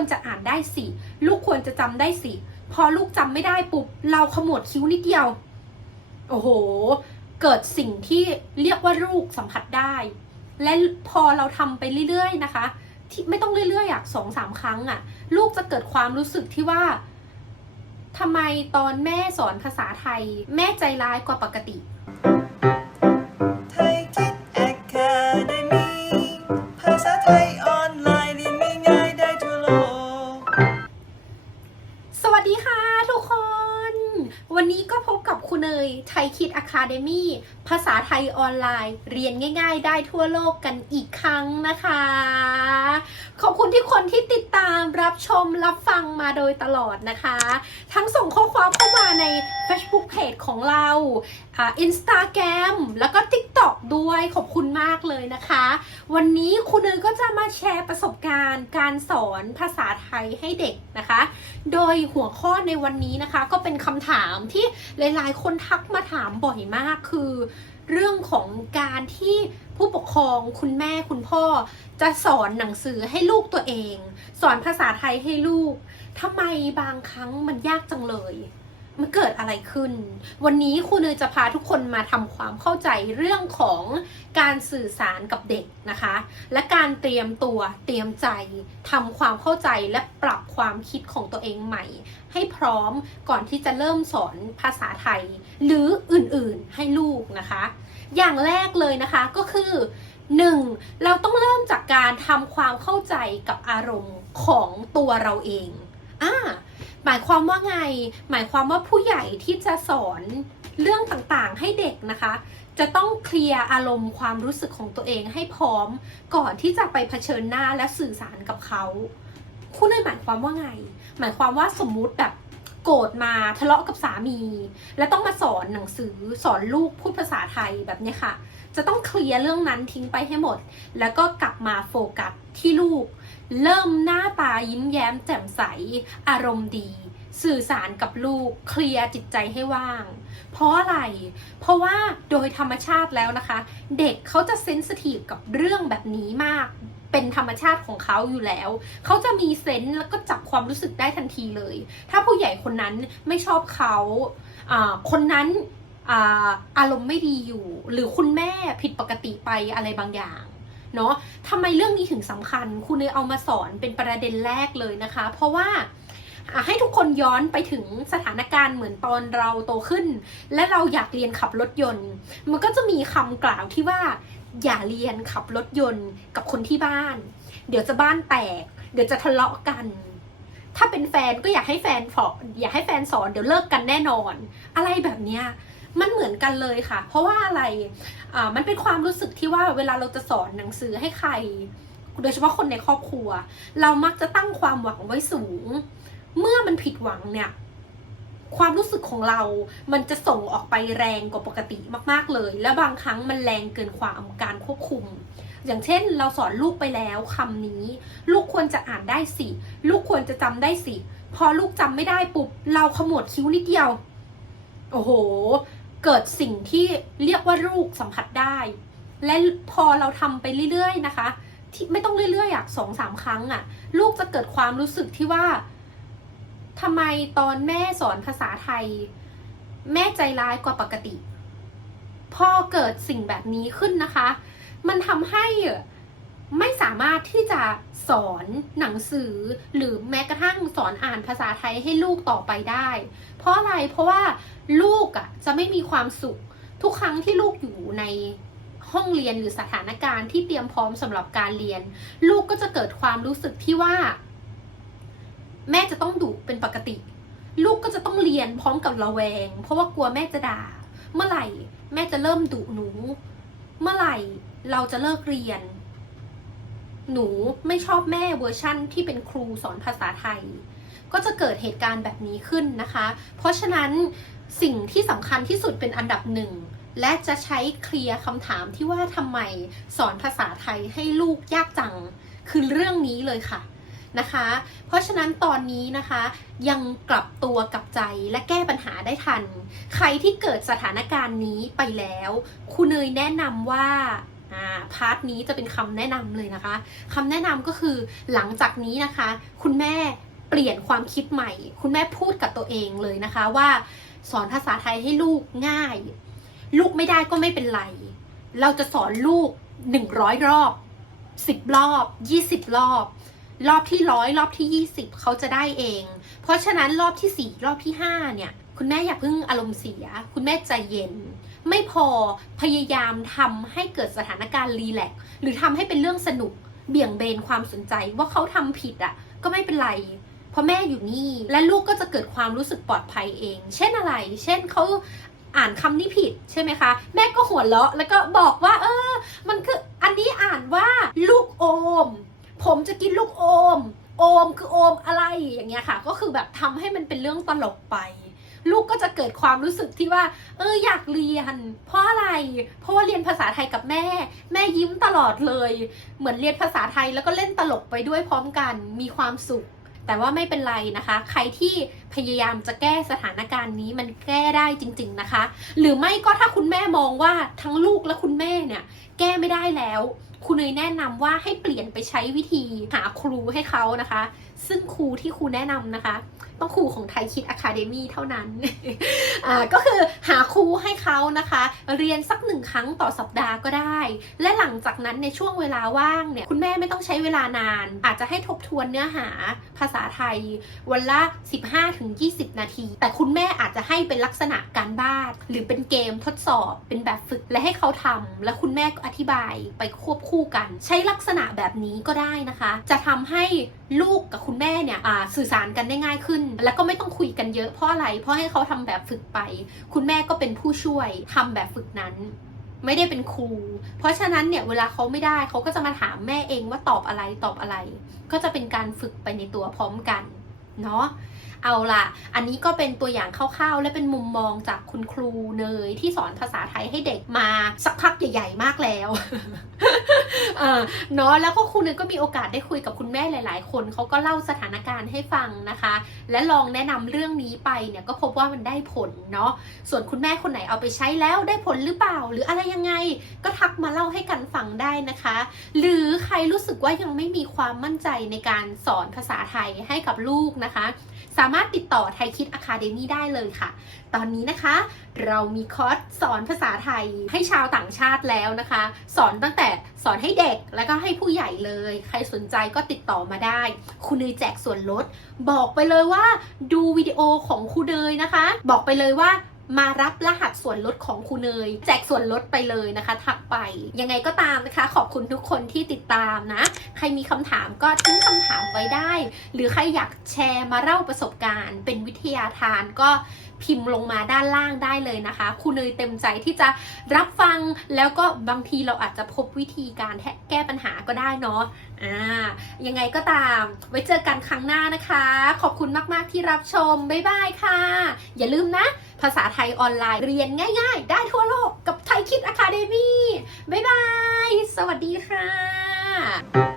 ควรจะอ่านได้สิลูกควรจะจำได้สิพอลูกจำไม่ได้ปุ๊บเราขมวดคิ้วนิดเดียว โอ้โห เกิดสิ่งที่เรียกว่าลูกสัมผัสได้ และพอเราทำไปเรื่อยๆนะคะที่ไม่ต้องเรื่อยๆอะสองสามครั้งอะ ลูกจะเกิดความรู้สึกที่ว่าทำไมตอนแม่สอนภาษาไทย แม่ใจร้ายกว่าปกติ นนี้ก็พบกับคุณเนยไทยคิดอะคาเดมี่ ภาษาไทยออนไลน์ เรียนง่าย ๆ ได้ทั่วโลกกันอีกครั้งนะคะ ขอบคุณที่คนที่ติดตามรับชมรับฟังมาโดยตลอดนะคะ ทั้งส่งข้อความเข้ามาใน Facebook Page ของเราอินสตาแกรมแล้วก็ TikTok ด้วยขอบคุณมากเลยนะคะ วันนี้คุณเนยก็จะมาแชร์ประสบการณ์การสอนภาษาไทยให้เด็กนะคะ โดยหัวข้อในวันนี้นะคะ ก็เป็นคำถามที่หลายๆ คนทักมาถามบ่อยมากคือ เรื่องของการที่ผู้ปกครองคุณแม่คุณพ่อ จะสอนหนังสือให้ลูกตัวเอง สอนภาษาไทยให้ลูกทำไมบางครั้งมันยากจังเลย มันเกิดอะไรขึ้น วันนี้ครูเนยจะพาทุกคนมาทำความเข้าใจเรื่องของการสื่อสารกับเด็กนะคะ และการเตรียมตัวเตรียมใจทำความเข้าใจและปรับความคิดของตัวเองใหม่ ให้พร้อมก่อนที่จะเริ่มสอนภาษาไทย หรืออื่นๆให้ลูกนะคะ อย่างแรกเลยนะคะก็คือ 1. เราต้องเริ่มจากการทำความเข้าใจกับอารมณ์ของตัวเราเองอ่า หมายความว่าไง หมายความว่าผู้ใหญ่ที่จะสอนเรื่องต่างๆให้เด็กนะคะ จะต้องเคลียร์อารมณ์ความรู้สึกของตัวเองให้พร้อม ก่อนที่จะไปเผชิญหน้าและสื่อสารกับเขา คุณเลยหมายความว่าไง หมายความว่าสมมุติแบบ โกรธมาทะเลาะกับสามี แล้วต้องมาสอนหนังสือสอนลูกพูดภาษาไทยแบบนี้ค่ะ จะต้องเคลียร์เรื่องนั้นทิ้งไปให้หมด แล้วก็กลับมาโฟกัสที่ลูก เริ่มหน้าตายิ้มแย้มแจ่มใส อารมณ์ดี สื่อสารกับลูก เคลียร์จิตใจให้ว่าง เพราะอะไร เพราะว่าโดยธรรมชาติแล้วนะคะ เด็กเขาจะเซนสทีฟกับเรื่องแบบนี้มาก เป็นธรรมชาติของเขาอยู่แล้ว เขาจะมีเซนส์แล้วก็จับความรู้สึกได้ทันทีเลย ถ้าผู้ใหญ่คนนั้นไม่ชอบเขา คนนั้นอารมณ์ไม่ดีอยู่ หรือคุณแม่ผิดปกติไปอะไรบางอย่างเนาะทำไมเรื่องนี้ถึงสำคัญคุณเนยเอามาสอนเป็นประเด็นแรกเลยนะคะ เพราะว่าให้ทุกคนย้อนไปถึงสถานการณ์เหมือนตอนเราโตขึ้น และเราอยากเรียนขับรถยนต์ มันก็จะมีคำกล่าวที่ว่า อย่าเรียนขับรถยนต์กับคนที่บ้าน เดี๋ยวจะบ้านแตก เดี๋ยวจะทะเลาะกัน ถ้าเป็นแฟนก็อยากให้แฟนสอนอยากให้แฟนสอนเดี๋ยวเลิกกันแน่นอน อะไรแบบเนี้ยมันเหมือนกันเลยค่ะ เพราะว่าอะไรอ่ามันเป็นความรู้สึกที่ว่าเวลาเราจะสอนหนังสือให้ใคร โดยเฉพาะคนในครอบครัว เรามักจะตั้งความหวังไว้สูง เมื่อมันผิดหวังเนี่ย ความรู้สึกของเรา มันจะส่งออกไปแรงกว่าปกติมาก ๆ เลย และบางครั้งมันแรงเกินความการควบคุม อย่างเช่น เราสอนลูกไปแล้วคำนี้ ลูกควรจะอ่านได้สิ ลูกควรจะจำได้สิ พอลูกจำไม่ได้ปุ๊บ เราขมวดคิ้วนิดเดียว โอ้โห เกิดสิ่งที่เรียกว่าลูกสัมผัสได้ และพอเราทำไปเรื่อย ๆ นะคะ ที่ไม่ต้องเรื่อยๆอะสองสามครั้งอะ ลูกจะเกิดความรู้สึกที่ว่า ทำไมตอนแม่สอนภาษาไทย แม่ใจร้ายกว่าปกติ พอเกิดสิ่งแบบนี้ขึ้นนะคะ มันทำให้ไม่สามารถที่จะสอนหนังสือหรือแม้กระทั่งสอนอ่านภาษาไทยให้ลูกต่อไปได้ เพราะอะไรเพราะว่าลูกอะจะไม่มีความสุข ทุกครั้งที่ลูกอยู่ในห้องเรียนหรือสถานการณ์ที่เตรียมพร้อมสำหรับการเรียน ลูกก็จะเกิดความรู้สึกที่ว่า แม่จะต้องดุเป็นปกติ ลูกก็จะต้องเรียนพร้อมกับระแวง เพราะว่ากลัวแม่จะด่า เมื่อไหร่แม่จะเริ่มดุหนู เมื่อไหร่เราจะเลิกเรียน หนูไม่ชอบแม่เวอร์ชั่นที่เป็นครูสอนภาษาไทย ก็จะเกิดเหตุการณ์แบบนี้ขึ้นนะคะ เพราะฉะนั้นสิ่งที่สำคัญที่สุดเป็นอันดับหนึ่งและจะใช้เคลียร์คำถามที่ว่าทำไมสอนภาษาไทยให้ลูกยากจัง คือเรื่องนี้เลยค่ะ นะคะ เพราะฉะนั้นตอนนี้นะคะยังกลับตัวกลับใจและแก้ปัญหาได้ทัน ใครที่เกิดสถานการณ์นี้ไปแล้วครูเนยแนะนำว่าอ่าพาร์ทนี้จะเป็นคำแนะนำเลยนะคะคำแนะนำก็คือหลังจากนี้นะคะ คุณแม่เปลี่ยนความคิดใหม่ คุณแม่พูดกับตัวเองเลยนะคะว่า สอนภาษาไทยให้ลูกง่าย ลูกไม่ได้ก็ไม่เป็นไร เราจะสอนลูกหนึ่งร้อยรอบสิบรอบยี่สิบรอบ รอบที่ร้อยรอบที่ยี่สิบเขาจะได้เอง เพราะฉะนั้นรอบที่สี่รอบที่ห้าเนี่ย คุณแม่อย่าเพิ่งอารมณ์เสีย คุณแม่ใจเย็น ไม่พอพยายามทำให้เกิดสถานการณ์รีแลกซ์หรือทำให้เป็นเรื่องสนุกเบี่ยงเบนความสนใจว่าเขาทำผิดอะ ก็ไม่เป็นไรเพราะแม่อยู่นี่ และลูกก็จะเกิดความรู้สึกปลอดภัยเอง เช่นอะไร เช่นเขาอ่านคำนี้ผิดใช่ไหมคะ แม่ก็หัวเราะแล้วก็บอกว่า เออ มันคืออันนี้อ่านว่าลูกโอม ผมจะกินลูกโอม โอมคือโอมอะไรอย่างเงี้ยค่ะ ก็คือแบบทำให้มันเป็นเรื่องตลกไป ลูกก็จะเกิดความรู้สึกที่ว่า เอออยากเรียน เพราะอะไร เพราะว่าเรียนภาษาไทยกับแม่ แม่ยิ้มตลอดเลย เหมือนเรียนภาษาไทยแล้วก็เล่นตลกไปด้วยพร้อมกันมีความสุขแต่ว่าไม่เป็นไรนะคะ ใครที่พยายามจะแก้สถานการณ์นี้มันแก้ได้จริง ๆนะคะ หรือไม่ก็ถ้าคุณแม่มองว่าทั้งลูกและคุณแม่เนี่ย แก้ไม่ได้แล้ว คุณเนยแนะนำว่าให้เปลี่ยนไปใช้วิธีหาครูให้เขานะคะ ซึ่งครูที่ครูแนะนำนะคะ ต้องครูของไทยคิดอะคาเดมี่เท่านั้นอ่าก็คือหาครูให้เขานะคะ เรียนสักหนึ่งครั้งต่อสัปดาห์ก็ได้ และหลังจากนั้นในช่วงเวลาว่างเนี่ย คุณแม่ไม่ต้องใช้เวลานาน อาจจะให้ทบทวนเนื้อหาภาษาไทย วันละ 15-20 นาที แต่คุณแม่อาจจะให้เป็นลักษณะการบ้าน หรือเป็นเกมทดสอบเป็นแบบฝึกและให้เขาทำและคุณแม่ก็อธิบายไปควบคู่กัน ใช้ลักษณะแบบนี้ก็ได้นะคะ จะทำให้ลูกกับคุณแม่เนี่ยสื่อสารกันได้ง่ายขึ้น แล้วก็ไม่ต้องคุยกันเยอะเพราะอะไร เพราะให้เขาทำแบบฝึกไป คุณแม่ก็เป็นผู้ช่วยทำแบบฝึกนั้นไม่ได้เป็นครู เพราะฉะนั้นเนี่ยเวลาเขาไม่ได้เขาก็จะมาถามแม่เองว่าตอบอะไรตอบอะไร ก็จะเป็นการฝึกไปในตัวพร้อมกัน เนาะเอาล่ะอันนี้ก็เป็นตัวอย่างคร่าวๆ และเป็นมุมมองจากคุณครูเนยที่สอนภาษาไทยให้เด็กมาสักพักใหญ่ๆมากแล้วเนาะแล้วก็ครูเนยก็มีโอกาสได้คุยกับคุณแม่หลาย ๆ คนเขาก็เล่าสถานการณ์ให้ฟังนะคะ และลองแนะนำเรื่องนี้ไปเนี่ยก็พบว่ามันได้ผลเนาะส่วนคุณแม่คนไหนเอาไปใช้แล้วได้ผลหรือเปล่า หรืออะไรยังไงก็ทักมาเล่าให้กันฟังได้นะคะ หรือใครรู้สึกว่ายังไม่มีความมั่นใจในการสอนภาษาไทยให้กับลูกนะคะสามารถติดต่อไทยคิดอะคาเดมี่ได้เลยค่ะ ตอนนี้นะคะ เรามีคอร์สสอนภาษาไทยให้ชาวต่างชาติแล้วนะคะ สอนตั้งแต่สอนให้เด็กแล้วก็ให้ผู้ใหญ่เลย ใครสนใจก็ติดต่อมาได้ คุณเนยแจกส่วนลด บอกไปเลยว่าดูวิดีโอของคุณเนยนะคะ บอกไปเลยว่า มารับรหัสส่วนลดของครูเนย แจกส่วนลดไปเลยนะคะทักไป ยังไงก็ตามนะคะ ขอบคุณทุกคนที่ติดตามนะ ใครมีคำถามก็ทิ้งคำถามไว้ได้ หรือใครอยากแชร์มาเล่าประสบการณ์ เป็นวิทยาทานก็ พิมพ์ลงมาด้านล่างได้เลยนะคะครูเนยเต็มใจที่จะรับฟังแล้วก็บางทีเราอาจจะพบวิธีการแก้ปัญหาก็ได้เนาะอ่ายังไงก็ตาม ไว้เจอกันครั้งหน้านะคะ ขอบคุณมากๆที่รับชม บ๊ายบายค่ะ อย่าลืมนะ ภาษาไทยออนไลน์เรียนง่าย ๆ ได้ทั่วโลกกับไทยคิดอะคาเดมี่บ๊ายบาย สวัสดีค่ะ